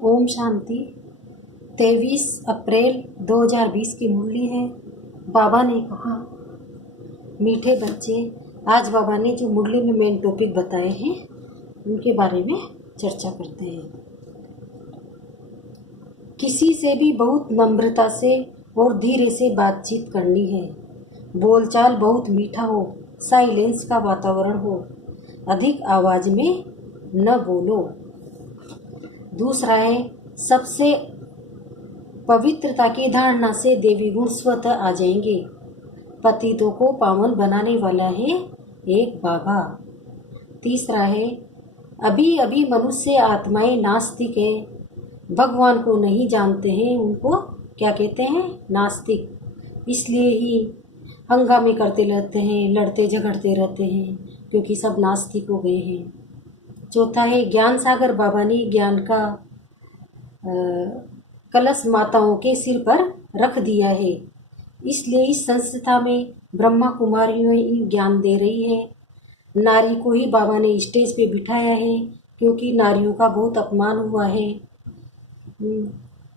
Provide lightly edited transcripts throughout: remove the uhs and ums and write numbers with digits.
ओम शांति। 23 अप्रैल 2020 की मुरली है। बाबा ने कहा, मीठे बच्चे, आज बाबा ने जो मुरली में मेन टॉपिक बताए हैं उनके बारे में चर्चा करते हैं। किसी से भी बहुत नम्रता से और धीरे से बातचीत करनी है। बोलचाल बहुत मीठा हो, साइलेंस का वातावरण हो, अधिक आवाज में न बोलो। दूसरा है, सबसे पवित्रता की धारणा से देवी गुण स्वतः आ जाएंगे। पतितों को पावन बनाने वाला है एक बाबा। तीसरा है, अभी अभी मनुष्य आत्माएं नास्तिक है, भगवान को नहीं जानते हैं, उनको क्या कहते हैं? नास्तिक। इसलिए ही हंगामे करते रहते हैं, लड़ते झगड़ते रहते हैं, क्योंकि सब नास्तिक हो गए हैं। चौथा है, ज्ञान सागर बाबा ने ज्ञान का कलश माताओं के सिर पर रख दिया है। इसलिए इस संस्था में ब्रह्मा कुमारियों ज्ञान दे रही है। नारी को ही बाबा ने स्टेज पे बिठाया है, क्योंकि नारियों का बहुत अपमान हुआ है।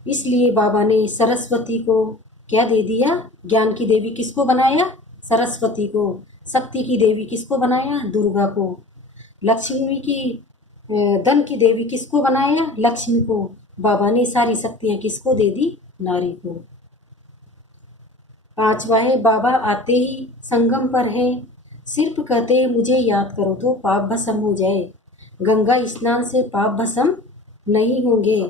इसलिए बाबा ने सरस्वती को क्या दे दिया? ज्ञान की देवी किसको बनाया? सरस्वती को। शक्ति की देवी किसको बनाया? दुर्गा को। लक्ष्मी की धन की देवी किसको बनाया? लक्ष्मी को। बाबा ने सारी शक्तियां किसको दे दी? नारी को। पांचवा है, बाबा आते ही संगम पर है, सिर्फ कहते हैं मुझे याद करो तो पाप भस्म हो जाए। गंगा स्नान से पाप भस्म नहीं होंगे।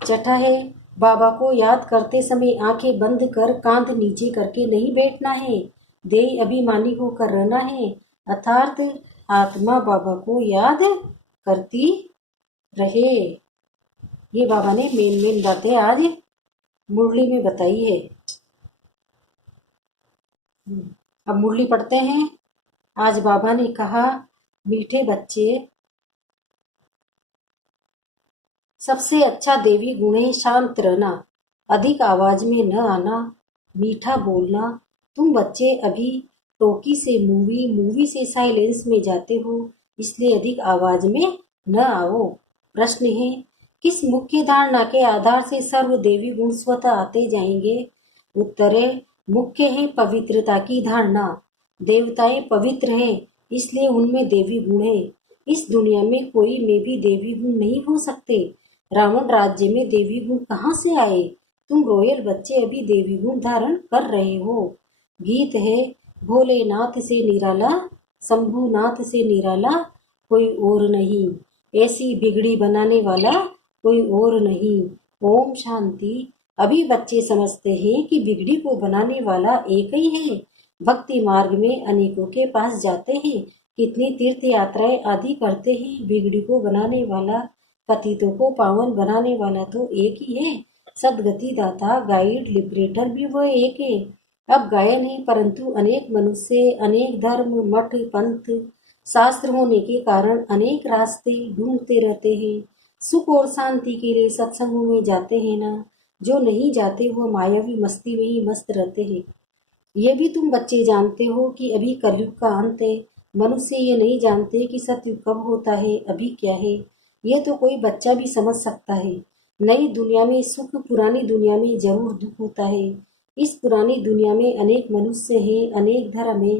छठा है, बाबा को याद करते समय आंखें बंद कर कांध नीचे करके नहीं बैठना है, देह अभिमानी होकर रहना है, अर्थात आत्मा बाबा को याद करती रहे। ये बाबा ने मेन बातें आज मुरली में बताई है। अब मुरली पढ़ते हैं। आज बाबा ने कहा, मीठे बच्चे, सबसे अच्छा देवी गुण है शांत रहना, अधिक आवाज में न आना, मीठा बोलना। तुम बच्चे अभी टॉकी से मूवी से साइलेंस में जाते हो, इसलिए अधिक आवाज में न आओ। प्रश्न है, किस मुख्य धारणा के आधार से सर्व देवी गुण स्वतः आते जाएंगे? उत्तर है, मुख्य है पवित्रता की धारणा। देवताएं पवित्र हैं, इसलिए उनमें देवी गुण है। इस दुनिया में कोई में भी देवी गुण नहीं हो सकते। रावण राज्य में देवी गुण कहाँ से आए? तुम रॉयल बच्चे अभी देवी गुण धारण कर रहे हो। गीत है, भोलेनाथ से निराला, शंभुनाथ से निराला कोई और नहीं, ऐसी बिगड़ी बनाने वाला कोई और नहीं। ओम शांति। अभी बच्चे समझते हैं कि बिगड़ी को बनाने वाला एक ही है। भक्ति मार्ग में अनेकों के पास जाते हैं, कितनी तीर्थ यात्राएं आदि करते हैं। बिगड़ी को बनाने वाला, पतितों को पावन बनाने वाला तो एक ही है। सदगति दाता, गाइड, लिबरेटर भी वह एक है। अब गायन है, परंतु अनेक मनुष्य, अनेक धर्म, मठ, पंथ, शास्त्र होने के कारण अनेक रास्ते ढूंढते रहते हैं। सुख और शांति के लिए सत्संगों में जाते हैं ना। जो नहीं जाते वो मायावी मस्ती में ही मस्त रहते हैं। ये भी तुम बच्चे जानते हो कि अभी कलयुग का अंत है। मनुष्य ये नहीं जानते कि सतयुग कब होता है, अभी क्या है। ये तो कोई बच्चा भी समझ सकता है। नई दुनिया में सुख, पुरानी दुनिया में जरूर दुख होता है। इस पुरानी दुनिया में अनेक मनुष्य हैं, अनेक धर्म है।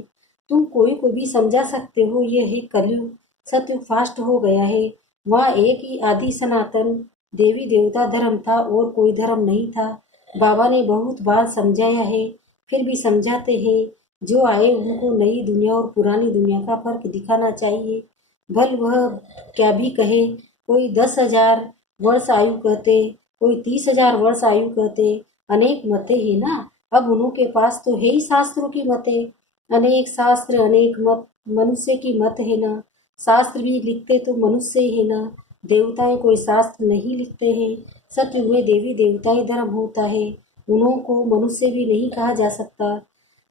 तुम कोई को भी समझा सकते हो, यह है कलयुग। सतयुग फास्ट हो गया है। वहाँ एक ही आदि सनातन देवी देवता धर्म था और कोई धर्म नहीं था। बाबा ने बहुत बार समझाया है, फिर भी समझाते हैं। जो आए उनको नई दुनिया और पुरानी दुनिया का फर्क दिखाना चाहिए। भल वह क्या भी कहे, कोई 10,000 वर्ष आयु कहते, कोई 30,000 वर्ष आयु कहते, अनेक मतें है ना। अब उनके पास तो है ही शास्त्रों की मतें, अनेक शास्त्र, अनेक मत, मनुष्य की मत है ना। शास्त्र भी लिखते तो मनुष्य ही है ना। देवताएं कोई शास्त्र नहीं लिखते हैं। सत्य में देवी देवताएं धर्म होता है, उन्हों को मनुष्य भी नहीं कहा जा सकता।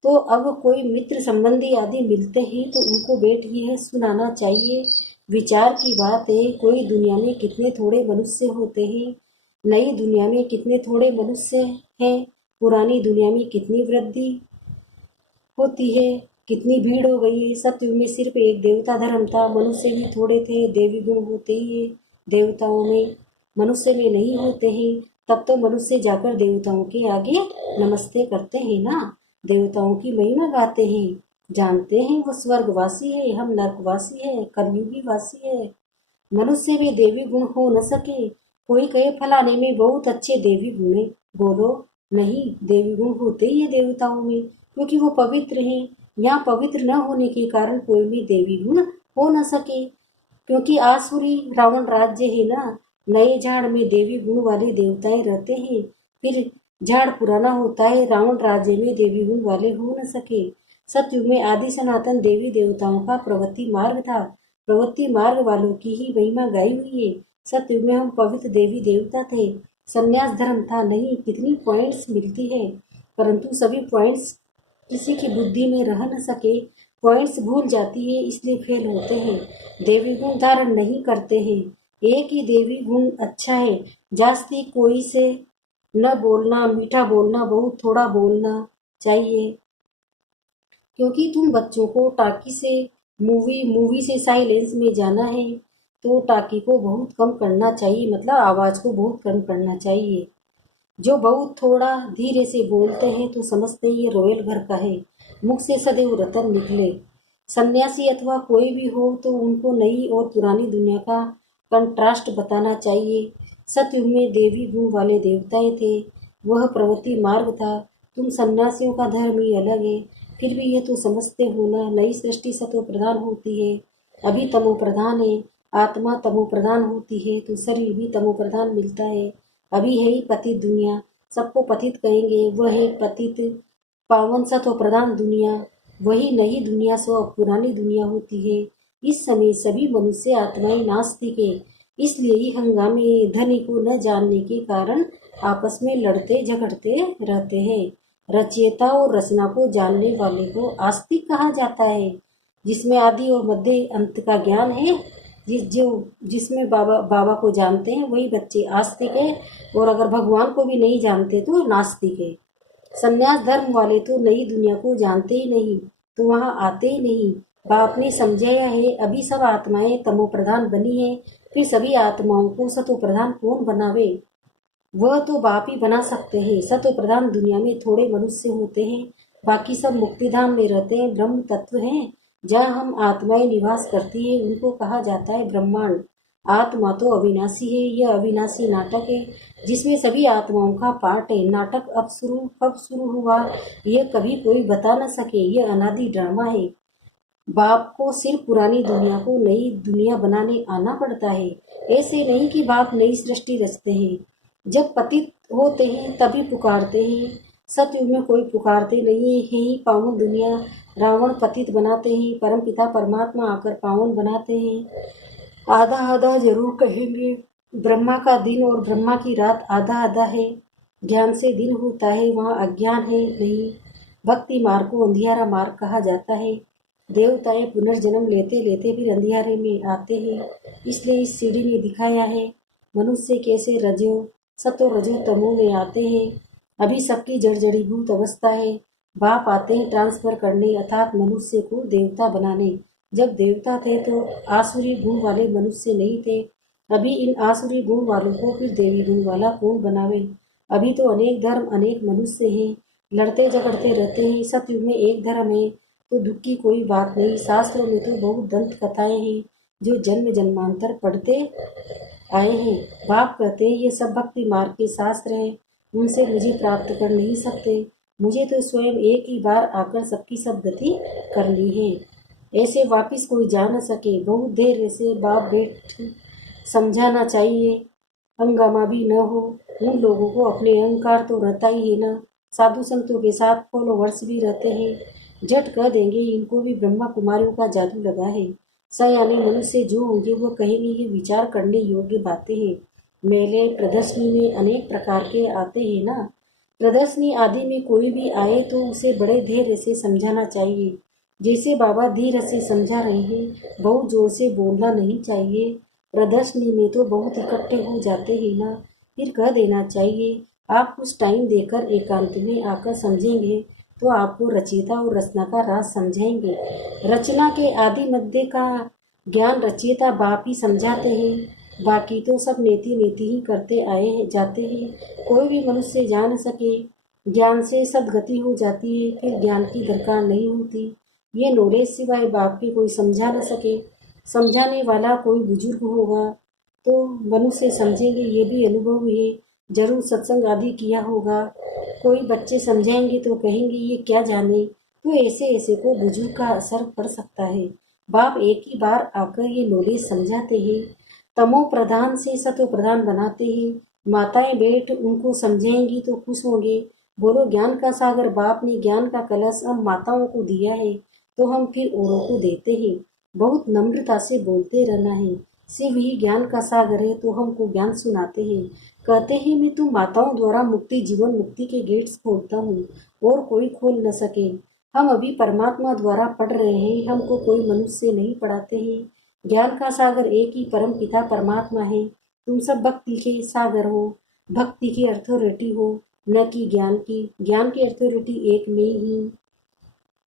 तो अब कोई मित्र संबंधी आदि मिलते हैं तो उनको बैठ यह सुनाना चाहिए। विचार की बात है, कोई दुनिया में कितने थोड़े मनुष्य होते हैं, नई दुनिया में कितने थोड़े मनुष्य हैं, पुरानी दुनिया में कितनी वृद्धि होती है, कितनी भीड़ हो गई है। सतयुग में सिर्फ एक देवता धर्म था, मनुष्य भी थोड़े थे, देवी गुण होते ही है देवताओं में। मनुष्य में नहीं होते हैं तब तो मनुष्य जाकर देवताओं के आगे नमस्ते करते हैं ना, देवताओं की महिमा गाते हैं, जानते हैं वो स्वर्गवासी है, हम नरकवासी है, कलयुगी वासी है। मनुष्य में देवी गुण हो न सके, कोई कहे फलाने में बहुत अच्छे देवी गुण है, बोलो नहीं, देवी गुण होते ही है देवताओं में, क्योंकि वो पवित्र हैं। यहाँ पवित्र न होने के कारण कोई भी देवी गुण हो न सके, क्योंकि आसुरी रावण राज्य है ना, नए झाड़ में देवी गुण वाले देवताएं रहते हैं, फिर झाड़ पुराना होता है, रावण राज्य में देवी गुण वाले हो न सके। सतयुग में आदि सनातन देवी देवताओं का प्रवृत्ति मार्ग था, प्रवृत्ति मार्ग वालों की ही महिमा गाई हुई है। सतयुग में हम पवित्र देवी देवता थे, संन्यास धर्म था नहीं, कितनी पॉइंट्स मिलती है, परंतु सभी पॉइंट्स किसी की बुद्धि में रह न सके, पॉइंट्स भूल जाती है इसलिए फेल होते हैं, देवी गुण धारण नहीं करते हैं। एक ही देवी गुण अच्छा है, जास्ती कोई से न बोलना, मीठा बोलना, बहुत थोड़ा बोलना चाहिए, क्योंकि तुम बच्चों को टाकी से मूवी से साइलेंस में जाना है तो टाकी को बहुत कम करना चाहिए, मतलब आवाज़ को बहुत कम करना चाहिए। जो बहुत थोड़ा धीरे से बोलते हैं तो समझते हैं ये रॉयल घर का है, मुख से सदैव रतन निकले। सन्यासी अथवा कोई भी हो तो उनको नई और पुरानी दुनिया का कंट्रास्ट बताना चाहिए। सतयुग में देवी गुण वाले देवताएं थे, वह प्रवृत्ति मार्ग था, तुम सन्यासियों का धर्म ही अलग है, फिर भी यह तो समझते हो ना, नई सृष्टि सतो प्रधान होती है, अभी तमो प्रधान है, आत्मा तमो प्रधान होती है तो शरीर भी तमो प्रधान मिलता है, अभी है ही पतित दुनिया, सबको पतित कहेंगे, वह है पतित पावन सतो प्रधान दुनिया, वही नई दुनिया सो अब पुरानी दुनिया होती है। इस समय सभी मनुष्य आत्माएं नास्तिक है, इसलिए ही हंगामे धनी को न जानने के कारण आपस में लड़ते झगड़ते रहते हैं। रचयिता और रचना को जानने वाले को आस्तिक कहा जाता है, जिसमें आदि और मध्य अंत का ज्ञान है, जिसमें बाबा बाबा को जानते हैं वही बच्चे आस्तिक है, और अगर भगवान को भी नहीं जानते तो नास्तिक है। संन्यास धर्म वाले तो नई दुनिया को जानते ही नहीं तो वहां आते ही नहीं। बाप ने समझाया है अभी सब आत्माएं तमो प्रधान बनी है, फिर सभी आत्माओं को सतो प्रधान कौन बनावे, वह तो बाप ही बना सकते हैं। सतो प्रधान दुनिया में थोड़े मनुष्य होते हैं, बाकी सब मुक्तिधाम में रहते हैं, ब्रह्म तत्व हैं, जहाँ हम आत्माएं निवास करती है उनको कहा जाता है ब्रह्मांड। आत्मा तो अविनाशी है, यह अविनाशी नाटक है जिसमें सभी आत्माओं का पार्ट है। नाटक कब शुरू हुआ यह कभी कोई बता न सके, यह अनादि ड्रामा है। बाप को सिर्फ पुरानी दुनिया को नई दुनिया बनाने आना पड़ता है, ऐसे नहीं कि बाप नई सृष्टि रचते हैं, जब पतित होते हैं तभी पुकारते हैं। सतयुग में कोई पुकारते नहीं है ही पावन दुनिया, रावण पतित बनाते हैं, परमपिता परमात्मा आकर पावन बनाते हैं। आधा आधा जरूर कहेंगे, ब्रह्मा का दिन और ब्रह्मा की रात आधा आधा है, ज्ञान से दिन होता है, वहाँ अज्ञान है नहीं। भक्ति मार्ग को अंधियारा मार्ग कहा जाता है, देवताएं पुनर्जन्म लेते लेते फिर अंधियारे में आते हैं, इसलिए इस सीढ़ी में दिखाया है मनुष्य कैसे रजो सतो रजो तमो में आते हैं। अभी सबकी जड़जड़ीभूत अवस्था है, बाप आते हैं ट्रांसफर करने अर्थात मनुष्य को देवता बनाने। जब देवता थे तो आसुरी गुण वाले मनुष्य नहीं थे, अभी इन आसुरी गुण वालों को फिर देवी गुण वाला कौन बनावे। अभी तो अनेक धर्म अनेक मनुष्य हैं, लड़ते झगड़ते रहते हैं। सतयुग में एक धर्म है तो दुख की कोई बात नहीं, शास्त्रों में तो बहुत दंत कथाएं हैं जो जन्म जन्मांतर पढ़ते आए हैं। बाप कहते हैं ये सब भक्ति मार्ग के शास्त्र हैं, उनसे मुझे प्राप्त कर नहीं सकते, मुझे तो स्वयं एक ही बार आकर सबकी सब गति करनी है, ऐसे वापिस कोई जा न सके। बहुत देर से बाप बैठ समझाना चाहिए, हंगामा भी न हो। उन लोगों को अपने अहंकार तो रहता ही है ना, साधु संतों के साथ फॉलोवर्स भी रहते हैं, झट कह देंगे इनको भी ब्रह्मा कुमारियों का जादू लगा है। सयाने मनुष्य जो होंगे वो कहेंगे ये विचार करने योग्य बातें हैं। मेले प्रदर्शनी में अनेक प्रकार के आते हैं ना, प्रदर्शनी आदि में कोई भी आए तो उसे बड़े धैर्य से समझाना चाहिए, जैसे बाबा धीरे से समझा रहे हैं, बहुत जोर से बोलना नहीं चाहिए। प्रदर्शनी में तो बहुत इकट्ठे हो जाते हैं ना, फिर कह देना चाहिए आप कुछ टाइम देकर एकांत में आकर समझेंगे तो आपको रचयिता और रचना का राज समझाएंगे। रचना के आदि मध्य का ज्ञान रचयिता बाप ही समझाते हैं, बाकी तो सब नेति नेति ही करते आए जाते हैं। कोई भी मनुष्य जान सके, ज्ञान से सदगति हो जाती है, फिर ज्ञान की दरकार नहीं होती। ये नॉलेज सिवाय बाप के कोई समझा न सके। समझाने वाला कोई बुजुर्ग होगा तो मनुष्य समझेंगे, ये भी अनुभव है, जरूर सत्संग आदि किया होगा। कोई बच्चे समझाएंगे तो कहेंगे ये क्या जाने। तो ऐसे ऐसे को बुजुर्ग का असर पड़ सकता है। बाप एक ही बार आकर ये नॉलेज समझाते हैं, तमो प्रधान से सतो प्रधान बनाते हैं। माताएं बैठ उनको समझाएंगी तो खुश होंगे। बोलो, ज्ञान का सागर बाप ने ज्ञान का कलश हम माताओं को दिया है, तो हम फिर औरों को देते हैं। बहुत नम्रता से बोलते रहना है। शिव ही ज्ञान का सागर है, तो हमको ज्ञान सुनाते हैं। कहते हैं मैं तुम माताओं द्वारा मुक्ति जीवन मुक्ति के गेट्स खोलता हूँ, और कोई खोल न सके। हम अभी परमात्मा द्वारा पढ़ रहे हैं, हमको कोई मनुष्य नहीं पढ़ाते हैं। ज्ञान का सागर एक ही परम पिता परमात्मा है। तुम सब भक्ति के सागर हो, भक्ति की अथॉरिटी हो, न कि ज्ञान की। ज्ञान की अथॉरिटी एक में ही,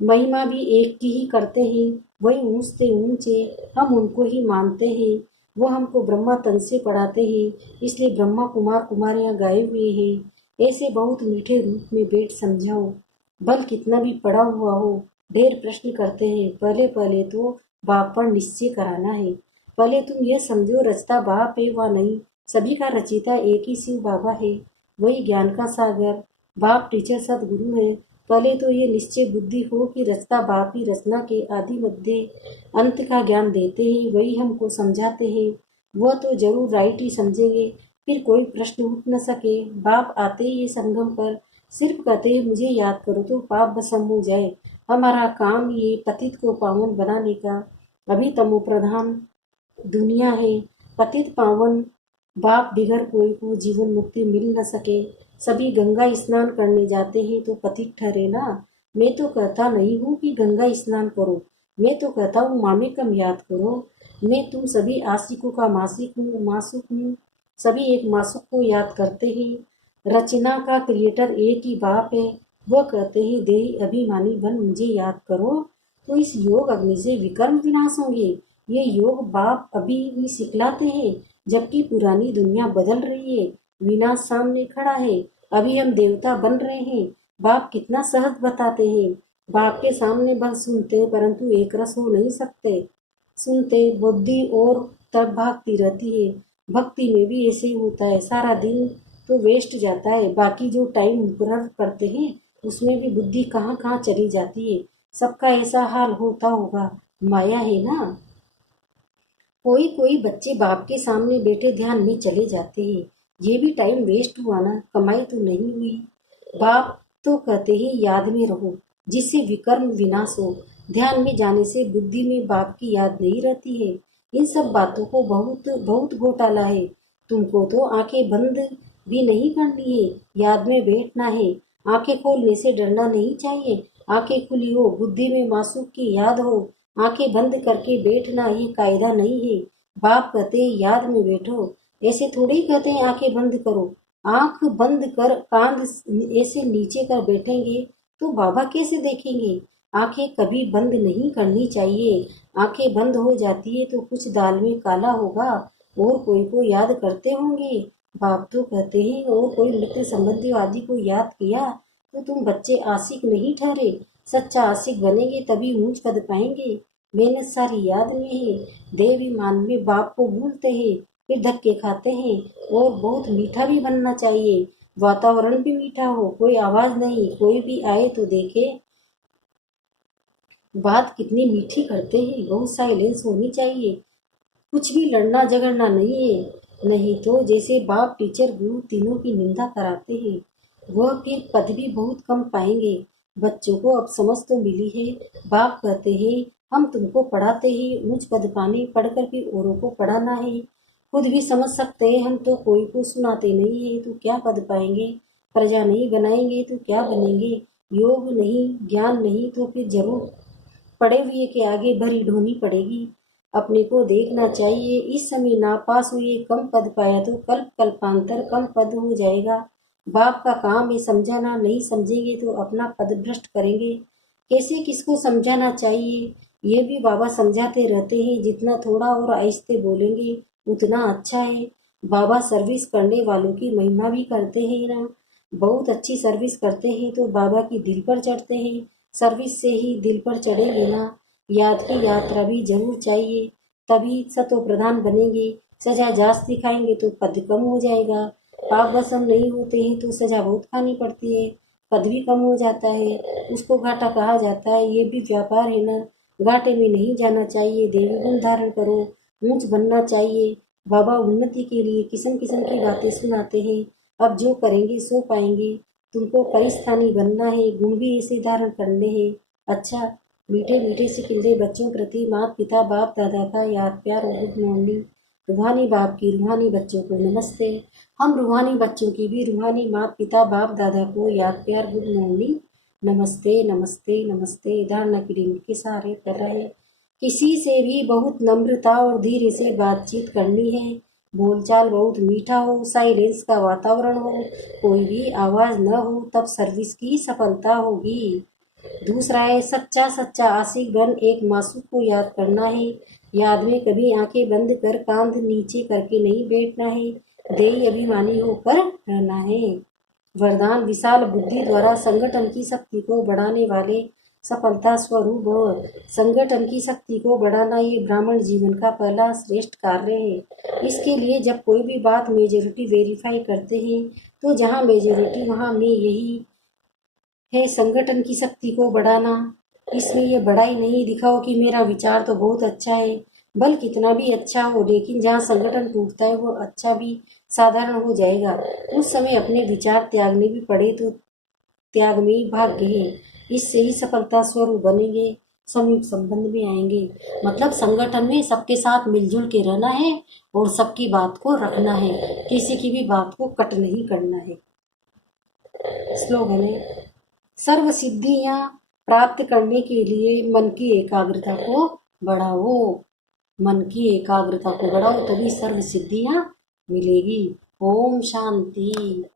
महिमा भी एक की ही करते हैं। वही ऊंचते ऊंचे, हम उनको ही मानते हैं। वो हमको ब्रह्मा तन से पढ़ाते हैं, इसलिए ब्रह्मा कुमार कुमारियाँ गाए हुए हैं। ऐसे बहुत मीठे रूप में बैठ समझाओ। बल कितना भी पड़ा हुआ हो, ढेर प्रश्न करते हैं। पहले पहले तो बाप पर निश्चय कराना है। पहले तुम यह समझो, रचता बाप है व नहीं, सभी का रचिता एक ही शिव बाबा है। वही ज्ञान का सागर बाप टीचर सदगुरु है। पहले तो ये निश्चय बुद्धि हो कि रचता बाप ही रचना के आदि मध्य अंत का ज्ञान देते हैं, वही हमको समझाते हैं। वह तो जरूर राइट ही समझेंगे, फिर कोई प्रश्न उठ न सके। बाप आते ही ये संगम पर सिर्फ कहते हैं मुझे याद करो तो पाप भस्म हो जाए। हमारा काम ये पतित को पावन बनाने का। अभी तमो प्रधान दुनिया है, पतित पावन बाप बिगर कोई को जीवन मुक्ति मिल न सके। सभी गंगा स्नान करने जाते हैं तो पतित ठहरे ना। मैं तो कहता नहीं हूँ कि गंगा स्नान करो, मैं तो कहता हूँ मामे कम याद करो। मैं तुम सभी आशिकों का मासिक हूँ, मासुक हूँ। सभी एक मासुक को याद करते हैं। रचना का क्रिएटर एक ही बाप है। वह कहते हैं देही अभिमानी बन मुझे याद करो, तो इस योग अग्नि से विकर्म विनाश होंगे। ये योग बाप अभी भी सिखलाते हैं, जबकि पुरानी दुनिया बदल रही है। विनाश सामने खड़ा है, अभी हम देवता बन रहे हैं। बाप कितना सहज बताते हैं। बाप के सामने बस सुनते हैं, परंतु एक रस हो नहीं सकते। सुनते बुद्धि और तब भागती रहती है। भक्ति में भी ऐसे ही होता है, सारा दिन तो वेस्ट जाता है, बाकी जो टाइम मुकर्रर करते हैं उसमें भी बुद्धि कहाँ कहाँ चली जाती है। सबका ऐसा हाल होता होगा, माया है ना। कोई कोई बच्चे बाप के सामने बैठे ध्यान में चले जाते हैं। ये भी टाइम वेस्ट हुआ ना, कमाई तो नहीं हुई। बाप तो कहते हैं याद में रहो, जिससे विकर्म विनाश हो। ध्यान में जाने से बुद्धि में बाप की याद नहीं रहती है। इन सब बातों को बहुत बहुत घोटाला है। तुमको तो आंखें बंद भी नहीं करनी है, याद में बैठना है। आंखें खोलने से डरना नहीं चाहिए। आंखें खुली हो, बुद्धि में मासूक की याद हो, आंखें बंद करके बैठना ये कायदा नहीं है। बाप कहते हैं याद में बैठो, ऐसे थोड़ी ही कहते हैं आंखें बंद करो। आंख बंद कर कांध ऐसे नीचे कर बैठेंगे तो बाबा कैसे देखेंगे। आंखें कभी बंद नहीं करनी चाहिए। आंखें बंद हो जाती है तो कुछ दाल में काला होगा, और कोई को याद करते होंगे। बाप तो कहते हैं और कोई मित्र संबंधी आदि को याद किया तो तुम बच्चे आशिक नहीं ठहरे। सच्चा आशिक बनेंगे तभी ऊंच पद पाएंगे। मेहनत सारी याद में है। देवी मान में बाप को भूलते हैं, फिर धक्के खाते हैं। और बहुत मीठा भी बनना चाहिए, वातावरण भी मीठा हो, कोई आवाज नहीं, कोई भी आए तो देखे बात कितनी मीठी करते हैं। बहुत साइलेंस होनी चाहिए, कुछ भी लड़ना झगड़ना नहीं है। नहीं तो जैसे बाप टीचर गुरु तीनों की निंदा कराते हैं, वह फिर पद भी बहुत कम पाएंगे। बच्चों को अब समझ तो मिली है। बाप कहते हैं हम तुमको पढ़ाते हैं ऊंच पद पाने, पढ़कर फिर औरों को पढ़ाना है। खुद भी समझ सकते हैं, हम तो कोई को सुनाते नहीं है तो क्या पद पाएंगे। प्रजा नहीं बनाएंगे तो क्या बनेंगे। योग नहीं, ज्ञान नहीं, तो फिर जरूर पड़े हुए के आगे भरी ढोनी पड़ेगी। अपने को देखना चाहिए, इस समय नापास हुए कम पद पाया तो कल्प कल्पांतर कम पद हो जाएगा। बाप का काम है समझाना, नहीं समझेंगे तो अपना पद भ्रष्ट करेंगे। कैसे किसको समझाना चाहिए ये भी बाबा समझाते रहते हैं। जितना थोड़ा और आहिस्ते बोलेंगे उतना अच्छा है। बाबा सर्विस करने वालों की महिमा भी करते हैं ना। बहुत अच्छी सर्विस करते हैं तो बाबा की दिल पर चढ़ते हैं। सर्विस से ही दिल पर चढ़ेंगे ना। याद की यात्रा भी जरूर चाहिए, तभी सतो प्रधान बनेंगे। सजा जास्त दिखाएंगे तो पद कम हो जाएगा। पाप भस्म नहीं होते हैं तो सजा बहुत खानी पड़ती है, पद भी कम हो जाता है। उसको घाटा कहा जाता है, ये भी व्यापार है ना। घाटे में नहीं जाना चाहिए, देवी गुण धारण करो, ऊंच बनना चाहिए। बाबा उन्नति के लिए किस्म किस्म की बातें सुनाते हैं। अब जो करेंगे सो पाएंगे। तुमको परिस्थानी बनना है, गुण भी ऐसे धारण करने हैं। अच्छा, मीठे मीठे से खिलते बच्चों प्रति माता पिता बाप दादा का याद प्यार और गुड मॉर्निंग। रूहानी बाप की रूहानी बच्चों को नमस्ते। हम रूहानी बच्चों की भी रूहानी माता पिता बाप दादा को याद प्यार गुड मॉर्निंग। नमस्ते नमस्ते नमस्ते। धारणा के लिए के सहारे कर रहे। किसी से भी बहुत नम्रता और धीरे से बातचीत करनी है। बोलचाल बहुत मीठा हो, साइलेंस का वातावरण हो, कोई भी आवाज न हो, तब सर्विस की सफलता होगी। दूसरा है सच्चा सच्चा आशिक बन एक मासूम को याद करना है। याद में कभी आंखें बंद कर कांध नीचे करके नहीं बैठना है। देही अभिमानी होकर रहना है। वरदान विशाल बुद्धि द्वारा संगठन की शक्ति को बढ़ाने वाले सफलता स्वरूप और संगठन की शक्ति को बढ़ाना ये ब्राह्मण जीवन का पहला श्रेष्ठ कार्य है। इसके लिए जब कोई भी बात मेजोरिटी वेरीफाई करते हैं तो जहाँ मेजोरिटी वहाँ में यही है संगठन की शक्ति को बढ़ाना। इसमें ये बड़ाई नहीं दिखाओ कि मेरा विचार तो बहुत अच्छा है, बल कितना भी अच्छा हो, लेकिन जहाँ संगठन टूटता है वो अच्छा भी साधारण हो जाएगा। उस समय अपने विचार त्यागने भी पड़े तो त्याग में ही भाग्य है। इससे ही सफलता स्वरूप बनेंगे, संयुक्त संबंध में आएंगे। मतलब संगठन में सबके साथ मिलजुल के रहना है और सबकी बात को रखना है, किसी की भी बात को कट नहीं करना है। स्लोगन है, सर्व सिद्धियां प्राप्त करने के लिए मन की एकाग्रता को बढ़ाओ। मन की एकाग्रता को बढ़ाओ तभी सर्व सिद्धियां मिलेगी। ओम शांति।